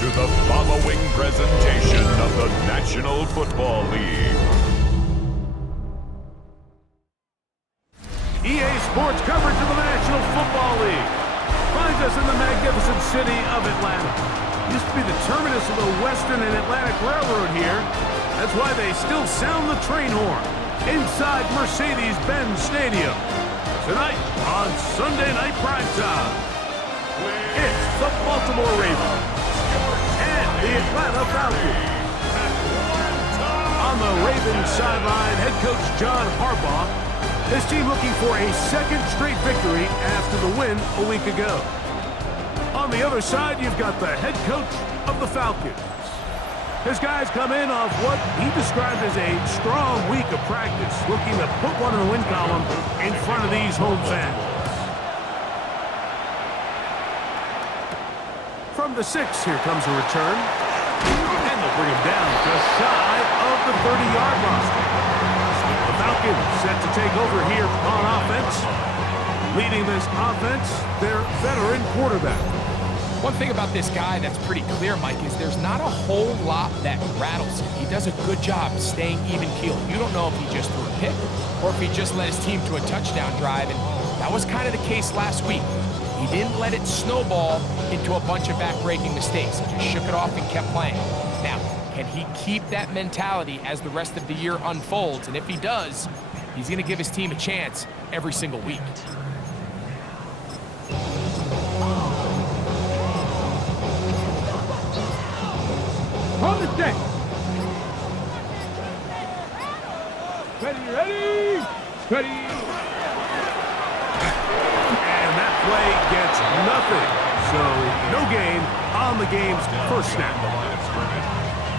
to the following presentation of the National Football League. EA Sports coverage of the National Football League finds us in the magnificent city of Atlanta. Used to be the terminus of the Western and Atlantic Railroad here. That's why they still sound the train horn inside Mercedes-Benz Stadium. Tonight on Sunday Night Primetime, it's the Baltimore Ravens and the Atlanta Falcons. On the Ravens sideline, head coach John Harbaugh. His team looking for a second straight victory after the win a week ago. On the other side, you've got the head coach of the Falcons. His guys come in off what he described as a strong week of practice, looking to put one in the win column in front of these home fans. From the 6, here comes a return. And they'll bring him down just shy of the 30-yard line. The Falcons set to take over here on offense. Leading this offense, their veteran quarterback. One thing about this guy that's pretty clear, Mike, is there's not a whole lot that rattles him. He does a good job staying even-keeled. You don't know if he just threw a pick or if he just led his team to a touchdown drive, and that was kind of the case last week. He didn't let it snowball into a bunch of back-breaking mistakes. He just shook it off and kept playing. Now, can he keep that mentality as the rest of the year unfolds? And if he does, he's going to give his team a chance every single week. On the deck. Ready. And that play gets nothing. So, no gain on the game's first snap.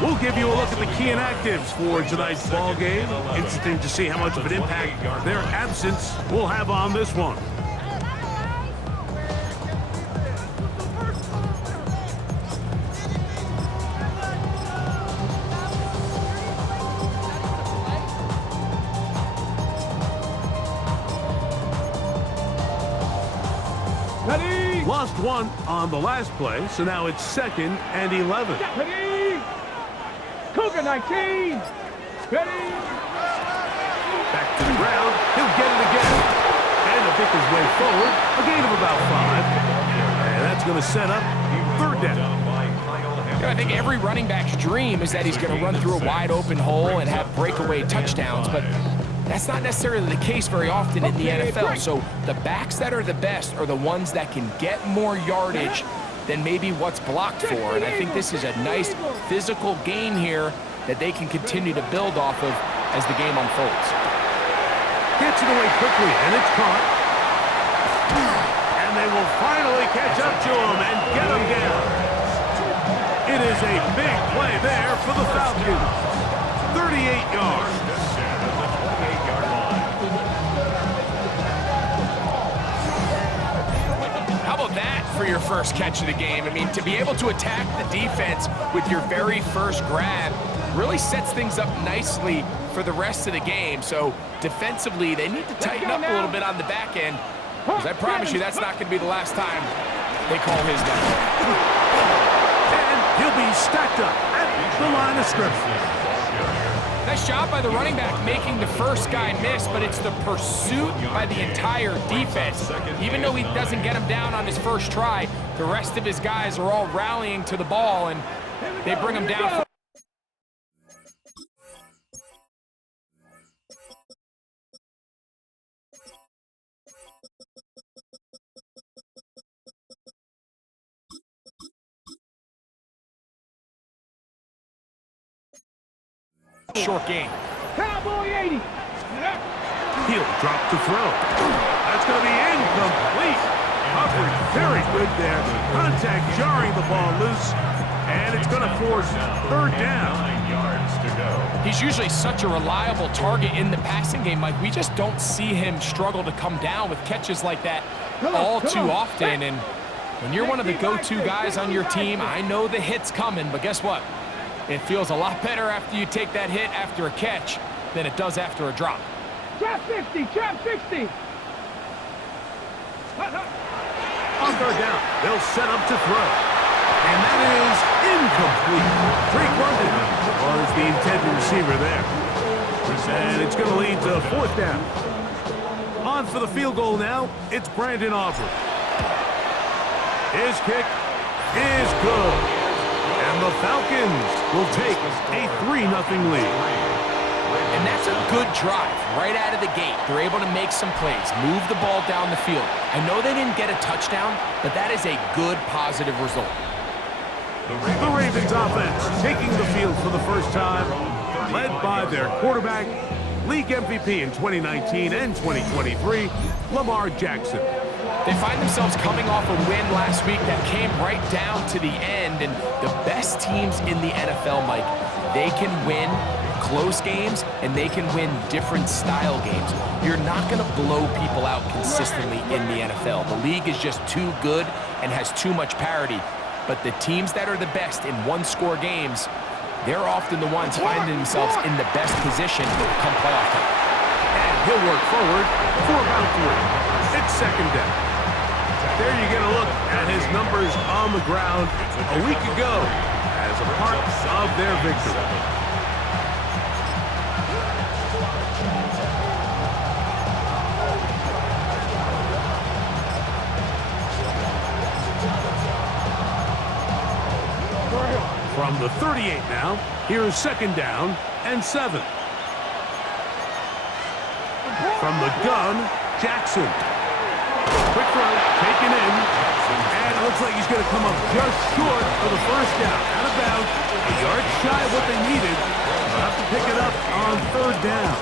We'll give you a look at the key inactives for tonight's ball game. Interesting to see how much of an impact their absence will have on this one. Ready. Lost one on the last play, so now it's 2nd and 11. Ready. Cougar 19. Ready. Back to the ground. He'll get it again. And he'll pick his way forward. A gain of about 5. And that's going to set up 3rd down. You know, I think every running back's dream is that he's going to run through a wide-open hole and have breakaway touchdowns, but that's not necessarily the case very often in the NFL. So the backs that are the best are the ones that can get more yardage than maybe what's blocked for. And I think this is a nice physical gain here that they can continue to build off of as the game unfolds. Gets it away quickly, and it's caught. And they will finally catch up to him and get him down. It is a big play there for the Falcons. 38 yards. How about that for your first catch of the game? I mean, to be able to attack the defense with your very first grab really sets things up nicely for the rest of the game. So defensively, they need to tighten up a little bit on the back end, because I promise you that's not going to be the last time they call his number. And he'll be stacked up at the line of scrimmage. Nice job by the running back making the first guy miss, but it's the pursuit by the entire defense. Even though he doesn't get him down on his first try, the rest of his guys are all rallying to the ball, and they bring him down. Short game. Cowboy 80. He'll drop to throw. That's going to be incomplete. Coverage very good there. Contact jarring the ball loose. And it's going to force 3rd down. 9 yards to go. He's usually such a reliable target in the passing game, Mike. We just don't see him struggle to come down with catches like that all too often. And when you're one of the go-to guys on your team, I know the hit's coming, but guess what? It feels a lot better after you take that hit after a catch than it does after a drop. Trap 50, trap 60. On third down, they'll set up to throw. And that is incomplete. Drake London was the intended receiver there. And it's going to lead to fourth down. On for the field goal now, it's Brandon Aubrey. His kick is good. And the Falcons will take a 3-0 lead. And that's a good drive right out of the gate. They're able to make some plays, move the ball down the field. I know they didn't get a touchdown, but that is a good, positive result. The Ravens offense taking the field for the first time, led by their quarterback, league MVP in 2019 and 2023, Lamar Jackson. They find themselves coming off a win last week that came right down to the end, and the best teams in the NFL, Mike, they can win close games, and they can win different style games. You're not going to blow people out consistently in the NFL. The league is just too good and has too much parity. But the teams that are the best in one-score games, they're often the ones finding themselves in the best position come playoff time. And he'll work forward for about 3. It's second down. There you get a look at his numbers on the ground a week ago as a part of their victory. From the 38 now, here's second down and 7. From the gun, Jackson. Quick throw, taken in, and it looks like he's going to come up just short of the first down. Out of bounds, a yard shy of what they needed. They'll have to pick it up on third down.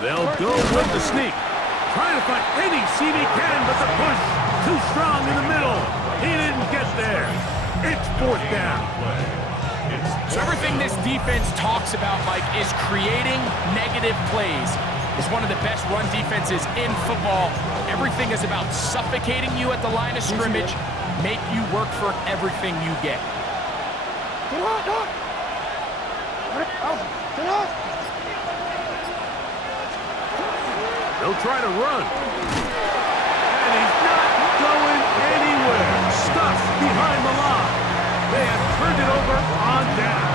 They'll go with the sneak. Trying to find any seam he can, but the push too strong in the middle. He didn't get there. It's fourth down. So everything this defense talks about, Mike, is creating negative plays. It's one of the best run defenses in football. Everything is about suffocating you at the line of scrimmage, make you work for everything you get. They'll try to run. And he's not going anywhere. Stuffed behind the line. They have turned it over on down.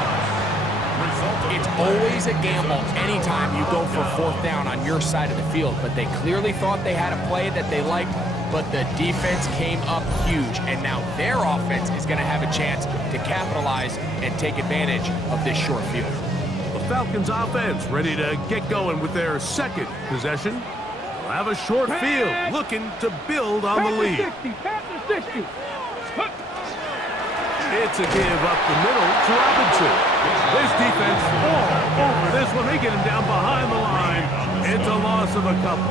It's always a gamble anytime you go for fourth down on your side of the field, but they clearly thought they had a play that they liked, but the defense came up huge, and now their offense is going to have a chance to capitalize and take advantage of this short field. The Falcons offense ready to get going with their second possession. They'll have a short field looking to build on the lead. 60, pass to 60. It's a give up the middle to Robinson. This defense all over this one. They get him down behind the line. It's a loss of a couple.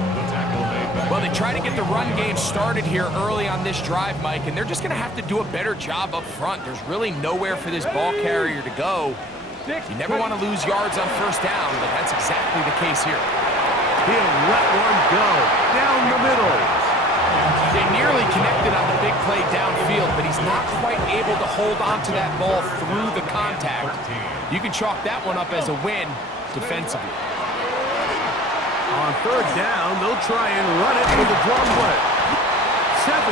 Well, they try to get the run game started here early on this drive, Mike, and they're just going to have to do a better job up front. There's really nowhere for this ball carrier to go. You never want to lose yards on first down, but that's exactly the case here. He'll let one go down the middle. They nearly connected on the big play downfield, but he's not quite able to hold on to that ball through the contact. You can chalk that one up as a win defensively. On third down, they'll try and run it with a drum play. 17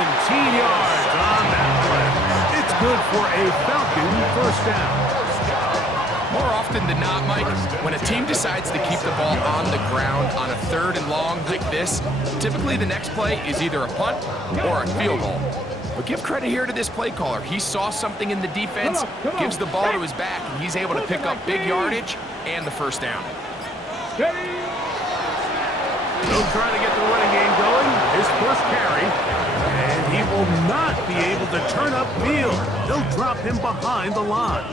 yards on that play. It's good for a Falcon first down. More often than not, Mike, when a team decides to keep the ball on the ground on a third and long like this, typically the next play is either a punt or a field goal. But give credit here to this play caller. He saw something in the defense, gives the ball to his back, and he's able to pick up big yardage and the first down. They'll try to get the running game going. His first carry, and he will not be able to turn upfield. They'll drop him behind the line.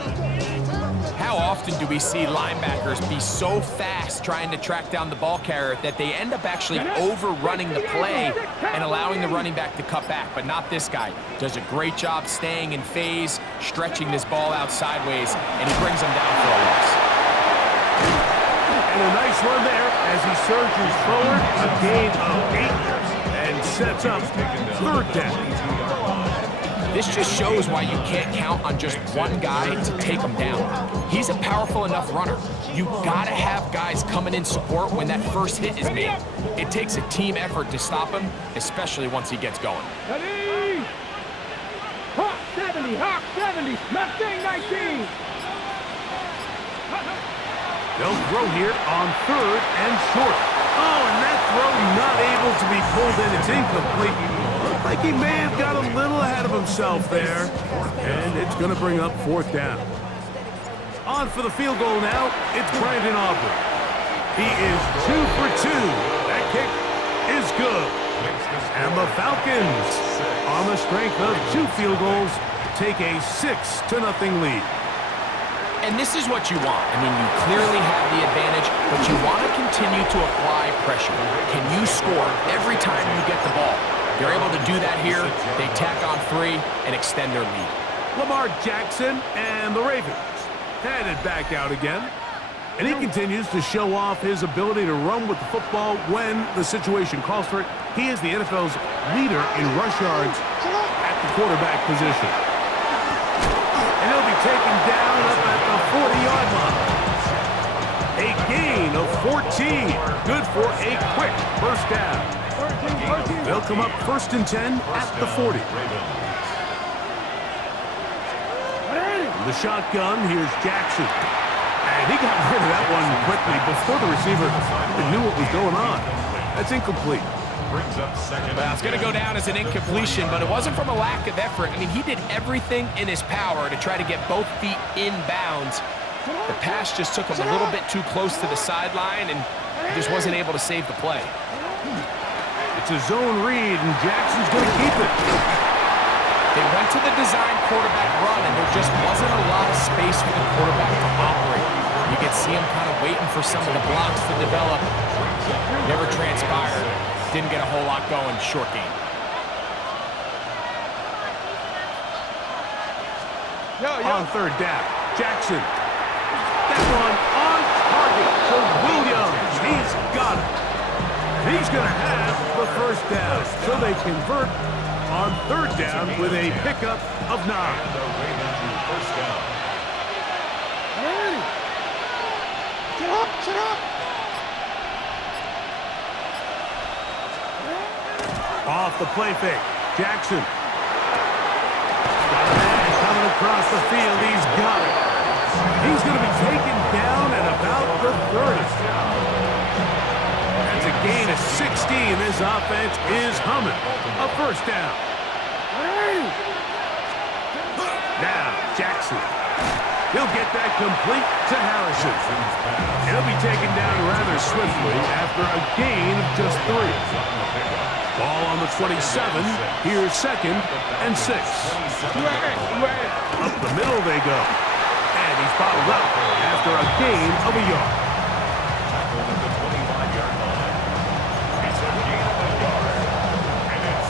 How often do we see linebackers be so fast trying to track down the ball carrier that they end up actually overrunning the play and allowing the running back to cut back? But not this guy. Does a great job staying in phase, stretching this ball out sideways, and he brings them down for a loss. And a nice run there as he surges forward, a gain of 8, and sets up third down. This just shows why you can't count on just one guy to take him down. He's a powerful enough runner. You gotta have guys coming in support when that first hit is made. It takes a team effort to stop him, especially once he gets going. Ready? Hawk 70, Hawk 70, Mustang 19. They'll throw here on 3rd and short. Oh, and that throw not able to be pulled in. It's incomplete. Looked like he may have got a little ahead of himself there. And it's going to bring up 4th down. On for the field goal now, it's Brandon Aubrey. He is 2 for 2. That kick is good. And the Falcons, on the strength of 2 field goals, take a 6-0 lead. And this is what you want. I mean, you clearly have the advantage, but you want to continue to apply pressure. Can you score every time you get the ball? They're able to do that here. They tack on 3 and extend their lead. Lamar Jackson and the Ravens headed back out again. And he continues to show off his ability to run with the football when the situation calls for it. He is the NFL's leader in rush yards at the quarterback position. And he'll be taken down up at the 40-yard line. A gain of 14. Good for a quick first down. They'll come up 1st and 10 at the 40. The shotgun, here's Jackson. And he got rid of that one quickly before the receiver even knew what was going on. That's incomplete. Well, it's going to go down as an incompletion, but it wasn't from a lack of effort. I mean, he did everything in his power to try to get both feet in bounds. The pass just took him a little bit too close to the sideline, and he just wasn't able to save the play. It's a zone read, and Jackson's going to keep it. They went to the design quarterback run, and there just wasn't a lot of space for the quarterback to operate. You could see him kind of waiting for some of the blocks to develop. Never transpired. Didn't get a whole lot going. Short game. On 3rd down, Jackson. That one on target to Williams. He's got it. He's going to have the first down, so they convert on 3rd down with a pickup of 9. Sit up. Off the play fake, Jackson. Got a man coming across the field. He's got it. He's going to be taken down at about the 30. That's a gain of 16. This offense is humming. A first down. Now, Jackson. He'll get that complete to Harrison. He'll be taken down rather swiftly after a gain of just 3. Ball on the 27. Here's 2nd and 6. Up the middle they go. And he's bottled up after a gain of a yard.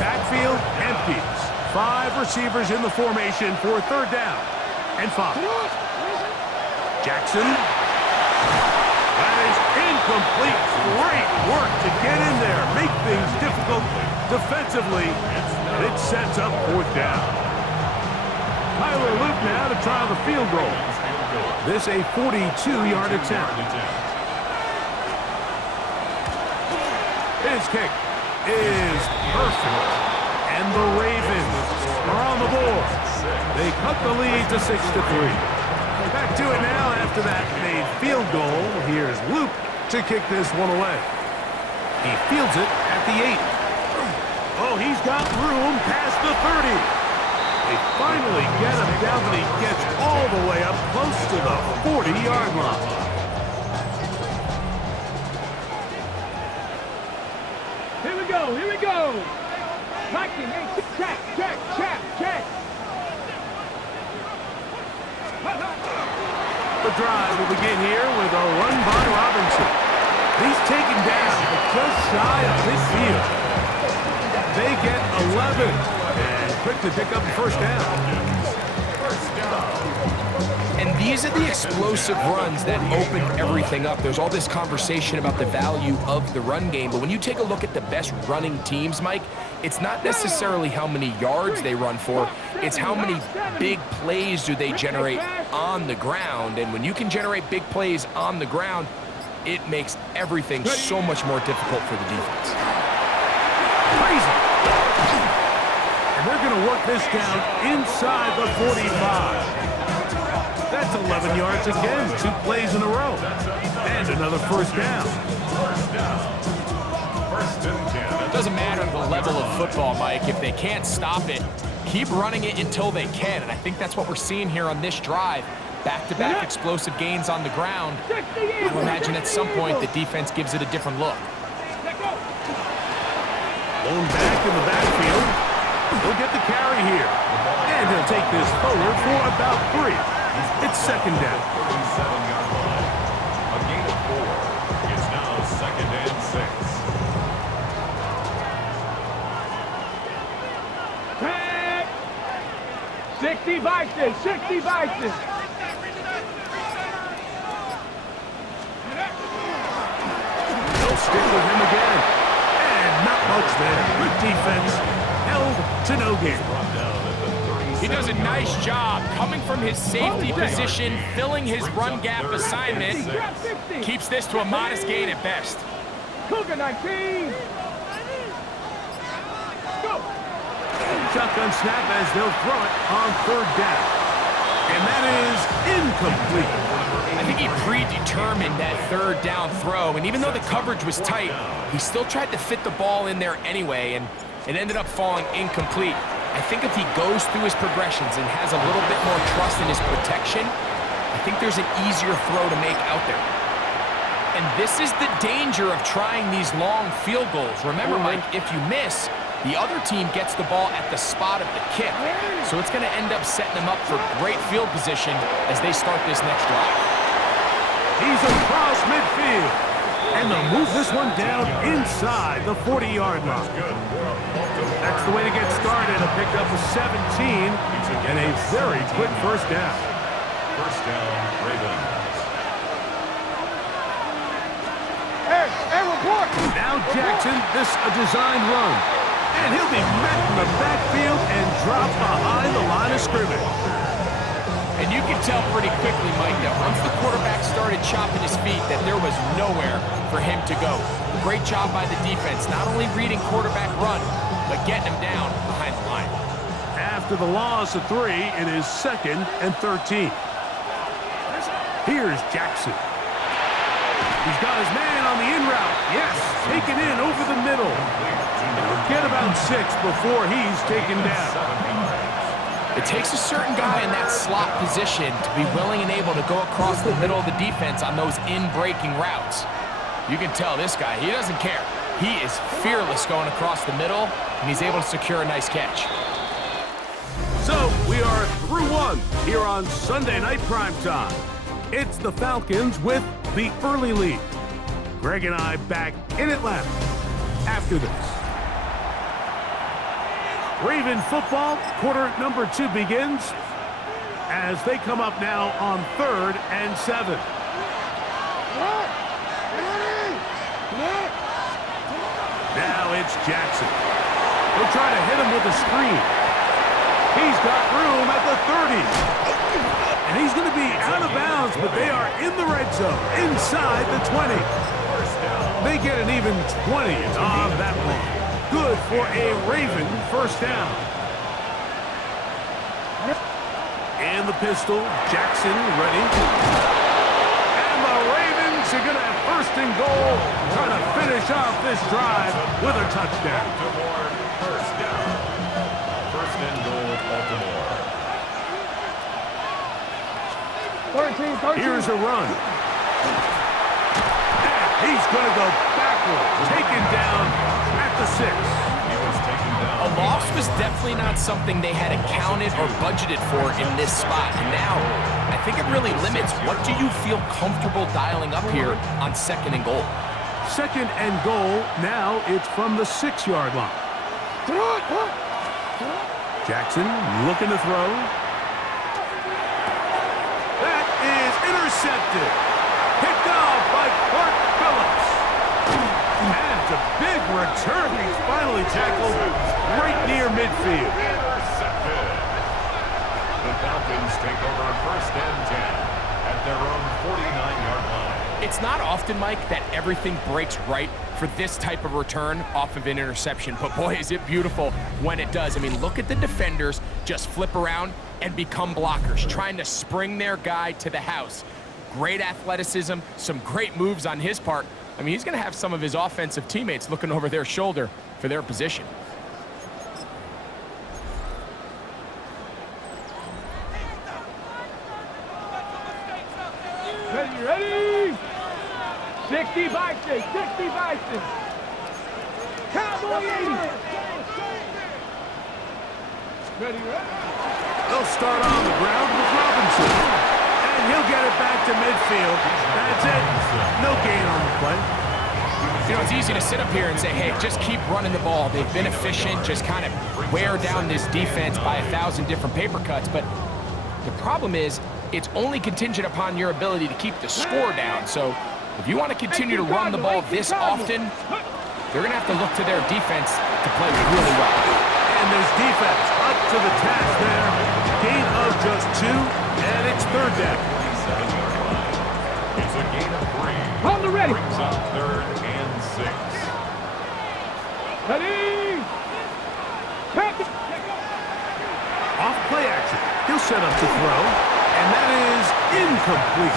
Backfield empties. 5 receivers in the formation for 3rd down and 5. Jackson. That is incomplete. Great work to get in there. Make things difficult defensively. And it sets up 4th down. Tyler Luke now to try the field goal. This a 42-yard attempt. His kick is perfect. And the Ravens are on the board. They cut the lead to 6-3. Back to it now after that made field goal. Here's Luke to kick this one away. He fields it at the 8. Oh, he's got room past the 30. They finally get him down, but he gets all the way up close to the 40-yard line. Here we go. Liking, check. The drive will begin here with a run by Robinson. He's taken down just shy of midfield. They get 11 and quick to pick up the first down. And these are the explosive runs that open everything up. There's all this conversation about the value of the run game, but when you take a look at the best running teams, Mike, it's not necessarily how many yards they run for, it's how many big plays do they generate on the ground. And when you can generate big plays on the ground, it makes everything so much more difficult for the defense. Crazy. And they're going to work this down inside the 45. That's 11 yards again, 2 plays in a row. And another first down. It doesn't matter the level of football, Mike. If they can't stop it, keep running it until they can. And I think that's what we're seeing here on this drive. Back-to-back explosive gains on the ground. I would imagine at some point the defense gives it a different look. Blown back in the backfield. He'll get the carry here. And he'll take this forward for about 3. It's second down. 37-yard line. A gain of 4. It's now second and 6. Tag! 60 Vikings, 60 Vikings. They'll stick with him again. And not much there. Good defense. Held to no gain. He does a nice job coming from his safety position, filling his run gap assignment. Keeps this to a modest gain at best. Cougar 19. Go. Shotgun snap as they'll throw it on third down. And that is incomplete. I think he predetermined that third down throw, and even though the coverage was tight, he still tried to fit the ball in there anyway, and it ended up falling incomplete. I think if he goes through his progressions and has a little bit more trust in his protection, I think there's an easier throw to make out there. And this is the danger of trying these long field goals. Remember, Mike, if you miss, the other team gets the ball at the spot of the kick. So it's going to end up setting them up for great field position as they start this next drive. He's across midfield. And they'll move this one down inside the 40-yard line. That's the way to get started. A pickup of 17 and a very quick first down. First down, Ravens. Hey, report. Now Jackson, this a designed run. And he'll be met in the backfield and dropped behind the line of scrimmage. And you can tell pretty quickly, Mike, that once the quarterback started chopping his feet, that there was nowhere for him to go. Great job by the defense, not only reading quarterback run, but getting him down behind the line. After the loss of 3, it is 2nd and 13. Here's Jackson. He's got his man on the in route. Yes, taken in over the middle. He'll get about 6 before he's taken down. It takes a certain guy in that slot position to be willing and able to go across the middle of the defense on those in-breaking routes. You can tell this guy, he doesn't care. He is fearless going across the middle, and he's able to secure a nice catch. So, we are through 1 here on Sunday Night Primetime. It's the Falcons with the early lead. Greg and I back in Atlanta after this. Raven football, quarter number 2 begins as they come up now on 3rd and 7. Now it's Jackson. They'll try to hit him with a screen. He's got room at the 30. And he's going to be out of bounds, but they are in the red zone, inside the 20. They get an even 20 on that one. Good for a Raven first down. And the pistol, Jackson ready. And the Ravens are going to have first and goal, trying to finish off this drive with a touchdown. Baltimore, first down. First and goal, Baltimore. 13. Here's a run. And he's going to go backwards, taken down at the 6. A loss was definitely not something they had accounted or budgeted for in this spot. And now, I think it really limits what do you feel comfortable dialing up here on 2nd and goal. 2nd and goal. Now it's from the 6-yard line. Jackson looking to throw. That is intercepted. Picked off by Clark Phillips. And a big return. He's finally tackled right near midfield. Intercepted. The Falcons take over first and 10 at their own 49-yard line. It's not often, Mike, that everything breaks right for this type of return off of an interception. But boy, is it beautiful when it does. I mean, look at the defenders just flip around and become blockers, trying to spring their guy to the house. Great athleticism, some great moves on his part. I mean, he's going to have some of his offensive teammates looking over their shoulder for their position. Ready? 60 Vikings, 60 Vikings. Cowboy 80. Ready? They'll start on the ground with Robinson. And he'll get it back to midfield. That's it. No gain on the play. You know, it's easy to sit up here and say, hey, just keep running the ball. They've been efficient, just kind of wear down this defense by 1,000 different paper cuts. But the problem is, it's only contingent upon your ability to keep the score down. So if you want to continue to run the ball this often, they're going to have to look to their defense to play really well. And there's defense up to the task there. Gain of just 2, and it's third down. 27-yard line. It's a gain of 3. On the ready. Brings up third and 6. Ready? Off play action. He'll set up to throw, and that is incomplete.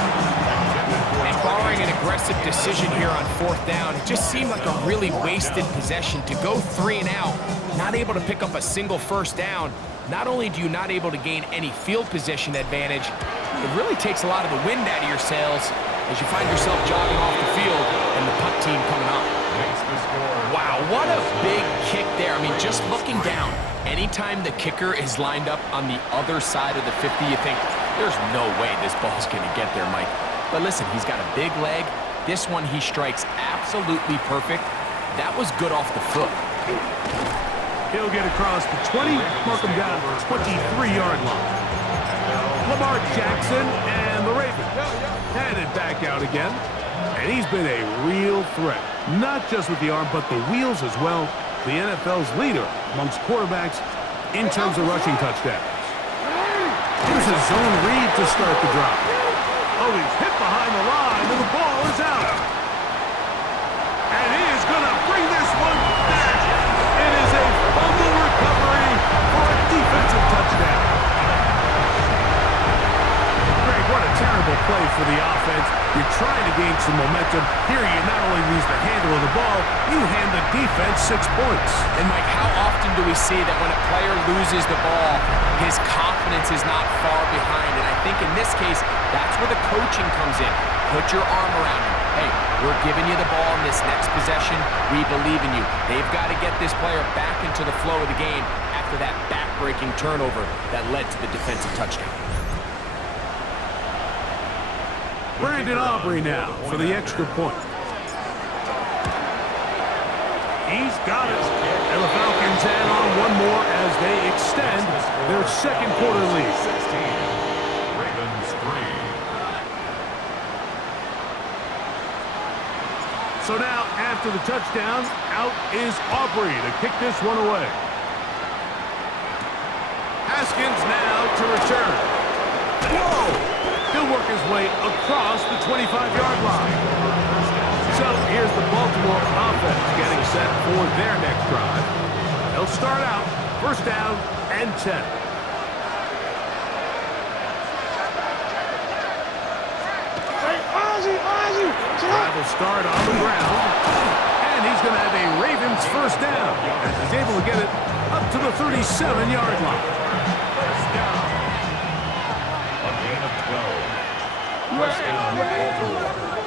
And barring an aggressive decision here on fourth down, it just seemed like a really wasted possession to go 3 and out, not able to pick up a single first down. Not only do you not able to gain any field position advantage, it really takes a lot of the wind out of your sails as you find yourself jogging off the field and the punt team coming on. Makes the score. Wow, what a big kick there. I mean, just looking down, anytime the kicker is lined up on the other side of the 50, you think, there's no way this ball's going to get there, Mike. But listen, he's got a big leg. This one he strikes absolutely perfect. That was good off the foot. He'll get across the 20, mark him down at the 23-yard line. Lamar Jackson and the Ravens headed back out again. And he's been a real threat, not just with the arm, but the wheels as well. The NFL's leader amongst quarterbacks in terms of rushing touchdowns. Here's a zone read to start the drive. Oh, he's hit behind the line, and the ball is out. And he is going to bring this one back. It is a fumble recovery for a defensive touchdown. Greg, what a terrible play for the offense. You're trying to gain some momentum. Here you not only lose the handle of the ball, you hand the defense 6 points. And Mike, how often do we see that when a player loses the ball, his confidence is not far behind? And I think in this case, that's where the coaching comes in. Put your arm around him. Hey, we're giving you the ball in this next possession. We believe in you. They've got to get this player back into the flow of the game after that back-breaking turnover that led to the defensive touchdown. Brandon Aubrey now for the extra point. He's got it. And the Falcons add on one more as they extend their second quarter lead. 16. Ravens 3. So now, after the touchdown, out is Aubrey to kick this one away. Haskins now to return. Whoa! He'll work his way across the 25-yard line. So here's the Baltimore offense getting set for their next drive. They'll start out first down and 10. Drive will start on the ground. And he's going to have a Ravens first down as he's able to get it up to the 37-yard line. First down. A gain of 12. First down,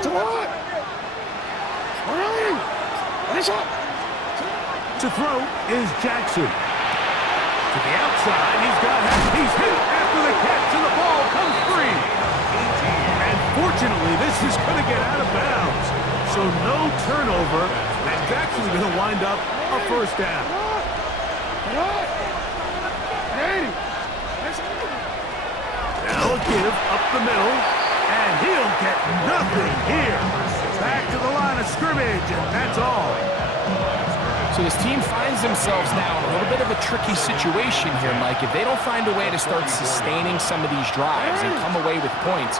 Baltimore. To throw is Jackson. To the outside, he's hit after the catch, and the ball comes free. And fortunately, this is going to get out of bounds. So no turnover. That's actually going to wind up a first down. Now a give up the middle, and he'll get nothing here. Back to the line of scrimmage, and that's all. So this team finds themselves now in a little bit of a tricky situation here, Mike. If they don't find a way to start sustaining some of these drives and come away with points,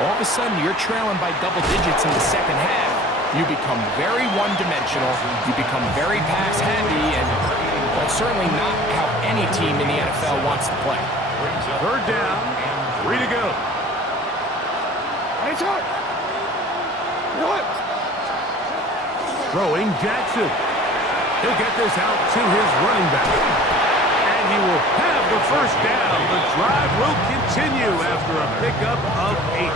all of a sudden you're trailing by double digits in the second half. You become very one-dimensional, you become very pass-heavy, and that's certainly not how any team in the NFL wants to play. Third down, 3 to go. Hey, shot. You know what? Throwing Jackson. He'll get this out to his running back. And he will have the first down. The drive will continue after a pickup of 8.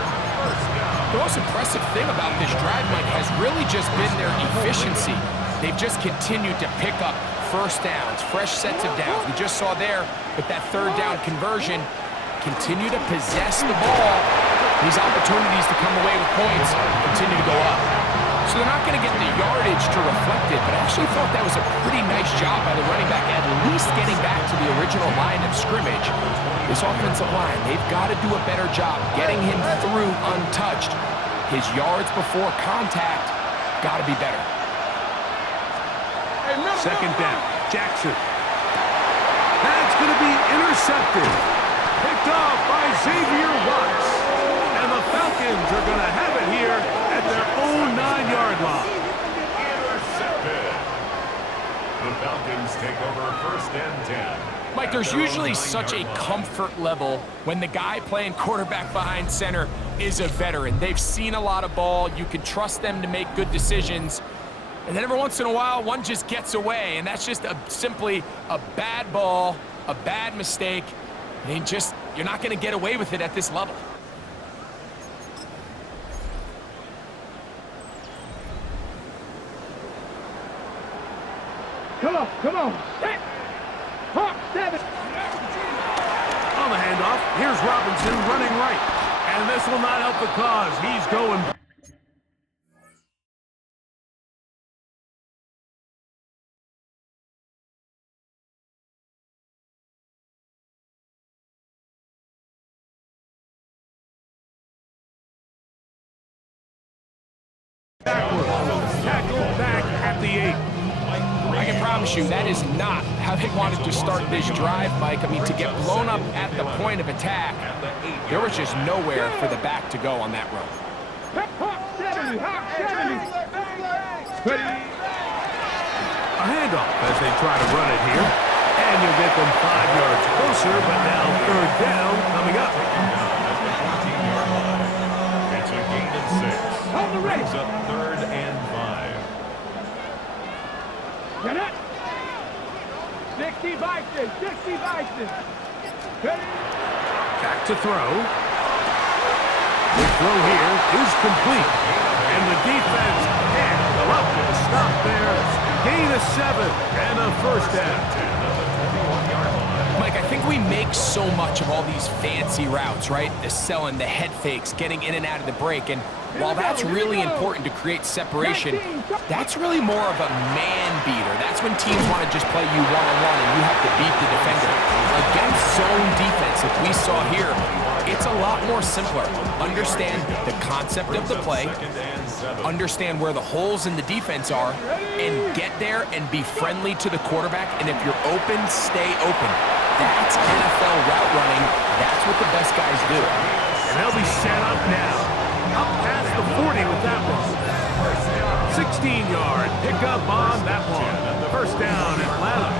The most impressive thing about this drive, Mike, has really just been their efficiency. They've just continued to pick up first downs, fresh sets of downs. We just saw there with that third down conversion, continue to possess the ball. These opportunities to come away with points continue to go up. So they're not going to get the yardage to reflect it, but I actually thought that was a pretty nice job by the running back, at least getting back to the original line of scrimmage. This offensive line, they've got to do a better job getting him through untouched. His yards before contact got to be better. Second down, Jackson. That's going to be intercepted. Picked off by Xavier Watts. And the Falcons are going to have it here at their own 9-yard line. Intercepted. The Falcons take over first and 10. Mike, there's usually such a comfort level when the guy playing quarterback behind center is a veteran. They've seen a lot of ball. You can trust them to make good decisions. And then every once in a while, one just gets away, and that's just simply a bad ball, a bad mistake. And you're not going to get away with it at this level. Come on. Set. Hawk 7. On the handoff, here's Robinson running right. And this will not help the cause. He's going. Tackled back at the 8. I can promise you that is not how they wanted to start this drive, Mike. I mean, to get blown up at the point of attack, there was just nowhere for the back to go on that run. Hawk 70. Hawk 70. Ready. A handoff as they try to run it here. And you'll get them 5 yards closer, but now third down coming up. It's a gain of 6. On the race. Brings up third and 5. Get it. 60 Bison. 60 Bison. Ready. Back to throw. The throw here is complete. And the defense can't go up with a stop there. Gain of 7 and a first down. Mike, I think we make so much of all these fancy routes, right? The selling, the head fakes, getting in and out of the break. And while that's really important to create separation, that's really more of a man beater. That's when teams want to just play you one-on-one and you have to beat the defender. Against zone defense, like we saw here, it's a lot more simpler. Understand the concept of the play, understand where the holes in the defense are, and get there and be friendly to the quarterback. And if you're open, stay open. That's NFL route running. That's what the best guys do. And they'll be set up now. Up past the 40 with that one. 16-yard pickup on that one. First down, Atlanta.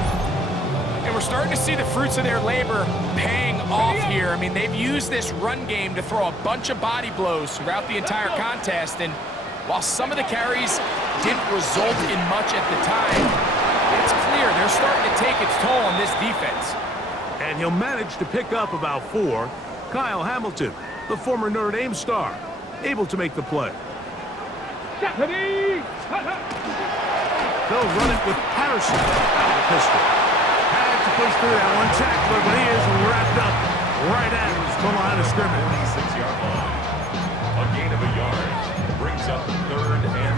And we're starting to see the fruits of their labor paying off here. I mean, they've used this run game to throw a bunch of body blows throughout the entire contest. And while some of the carries didn't result in much at the time, it's clear they're starting to take its toll on this defense. And he'll manage to pick up about 4. Kyle Hamilton, the former Notre Dame star, able to make the play. Stephanie. They'll run it with Patterson out of the pistol. Had to push through that one tackler, but he is wrapped up right at the line of scrimmage. 26-yard line. A gain of a yard. Brings up third and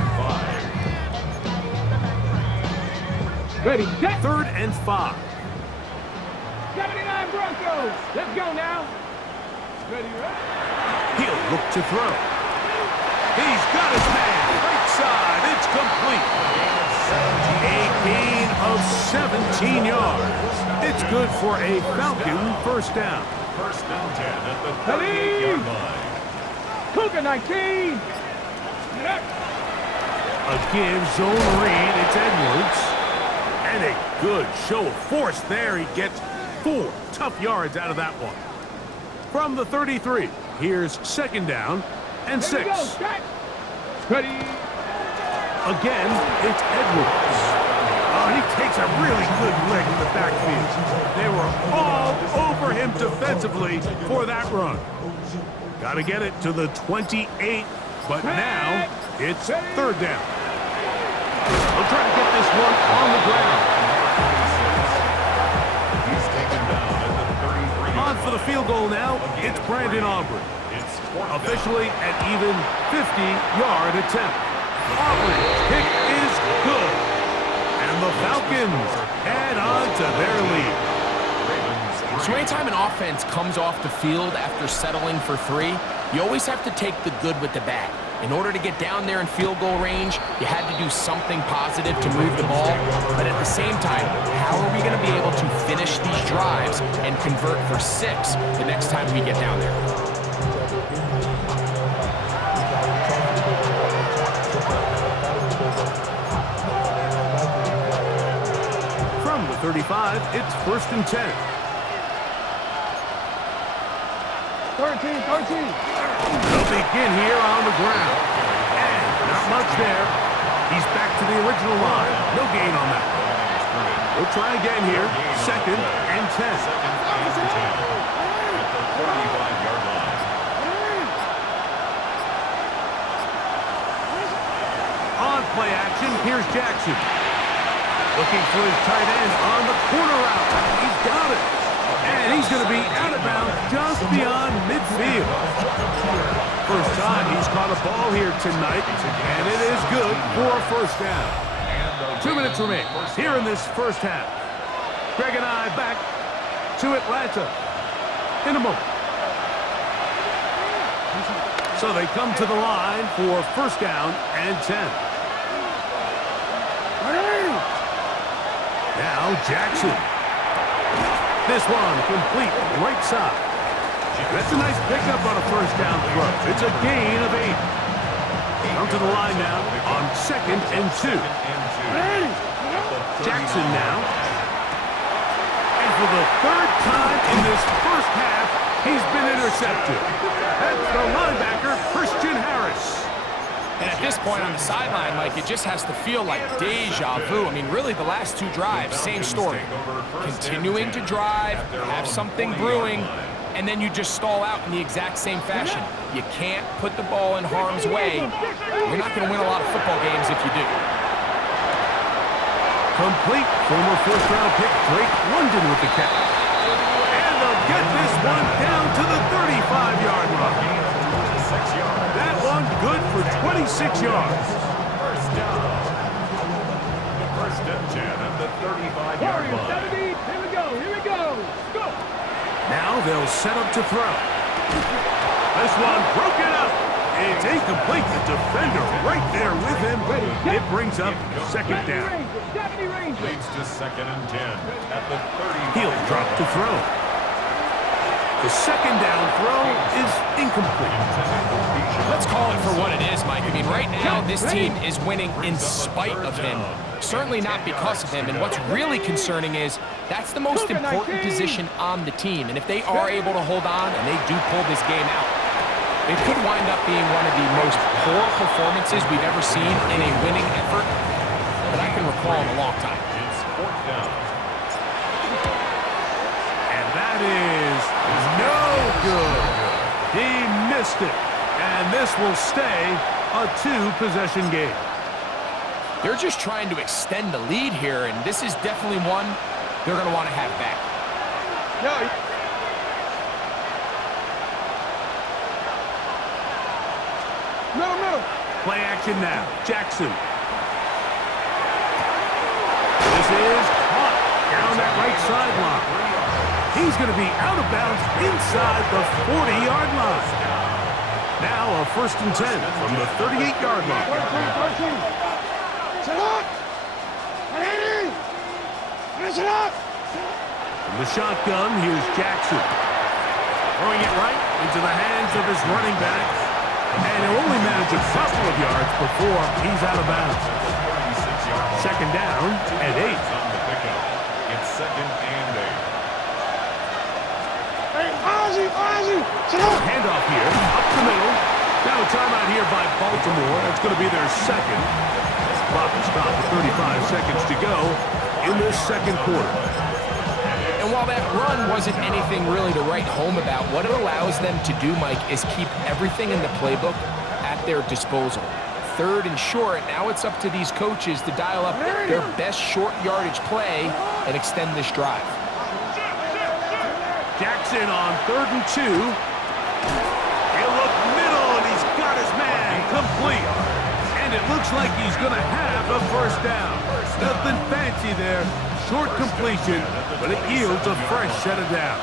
5. Ready. Set. Third and 5. 79 Broncos. Let's go now. Ready, ready. He'll look to throw. He's got his man. Right side. It's complete. A gain of 17 yards. It's good for a Falcon first down. First and 10 at the 38-yard line. Cougar 19. Again, zone read. It's Edwards. And a good show of force there. He gets 4 tough yards out of that one. From the 33, here's second down and 6. Ready. Again, it's Edwards. Oh, he takes a really good lick in the backfield. They were all over him defensively for that run. Got to get it to the 28, but now it's third down. They'll try to get this one on the ground. He's taken down at the 33. On for the field goal now, it's Brandon Aubrey. It's fourth down. Officially an even 50-yard attempt. Auburn's kick is good. And the Falcons head on to their lead. So anytime an offense comes off the field after settling for 3, you always have to take the good with the bad. In order to get down there in field goal range, you had to do something positive to move the ball. But at the same time, how are we going to be able to finish these drives and convert for 6 the next time we get down there? From the 35, it's first and 10. 13. They'll begin here on the ground. And not much there. He's back to the original line. No gain on that. We'll try again here. Second and 10. At the 45-yard line. On play action, here's Jackson. Looking for his tight end on the corner route. He's got it. And he's going to be out of bounds just beyond midfield. First time he's caught a ball here tonight, and it is good for a first down. 2 minutes remain here in this first half. Greg and I back to Atlanta in a moment. So they come to the line for first down and 10. Now Jackson. This one complete right side. That's a nice pickup on a first down throw. It's a gain of 8. Come to the line now on second and 2. Jackson now. And for the third time in this first half, he's been intercepted. That's the linebacker, Christian Harris. And at this point on the sideline, Mike, it just has to feel like deja vu. I mean, really, the last 2 drives, same story. Continuing to drive, have something brewing, and then you just stall out in the exact same fashion. You can't put the ball in harm's way. You're not going to win a lot of football games if you do. Complete former first-round pick Drake London with the catch. And they'll get this one down to the 35-yard line. That one good for 26 yards. First down. First and 10 at the 35-yard line. Here we go. Go. Now they'll set up to throw. This one broken up. It's incomplete. The defender right there with him. It brings up second down. Leads to second and 10 at the 30. He'll drop to throw. The second down throw is incomplete. Let's call it for what it is, Mike. I mean, right now, this team is winning in spite of him. Certainly not because of him. And what's really concerning is that's the most important position on the team. And if they are able to hold on and they do pull this game out, it could wind up being one of the most poor performances we've ever seen in a winning effort that I can recall in a long time. It's fourth down. And that is no good. He missed it. And this will stay a 2-possession game. They're just trying to extend the lead here, and this is definitely one they're going to want to have back. Middle. Play action now. Jackson. This is caught down that right sideline. He's going to be out of bounds inside the 40-yard line. Now a first and 10 from the 38-yard line. From the shotgun, here's Jackson. Throwing it right into the hands of his running back. And he'll only manage a couple of yards before he's out of bounds. Second down and 8. It's second and 8. Handoff here, up the middle. Now a timeout here by Baltimore. That's going to be their second. Clock will stop with 35 seconds to go in this second quarter. And while that run wasn't anything really to write home about, what it allows them to do, Mike, is keep everything in the playbook at their disposal. Third and short, now it's up to these coaches to dial up their best short yardage play and extend this drive. Jackson on 3rd and 2. He'll look middle, and he's got his man complete. And it looks like he's going to have a first down. Nothing fancy there. Short completion, but it yields a fresh set of downs.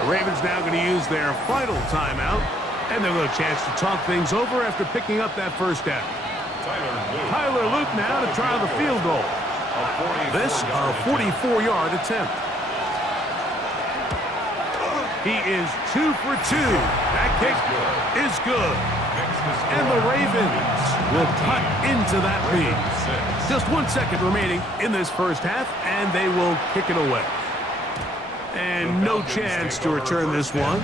The Ravens now going to use their final timeout, and they'll get a chance to talk things over after picking up that first down. Tyler Luke now to try the field goal. This a 44-yard attempt. He is 2 for 2. That kick is good. And the Ravens will cut into that lead. Just 1 second remaining in this first half, and they will kick it away. And no chance to return this one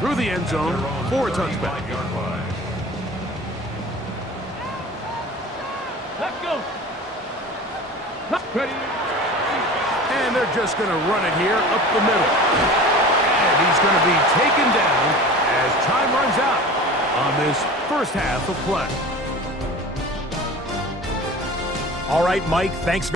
through the end zone for a touchback. Let's go. Ready. And they're just going to run it here up the middle. And he's going to be taken down as time runs out on this first half of play. All right, Mike, thanks.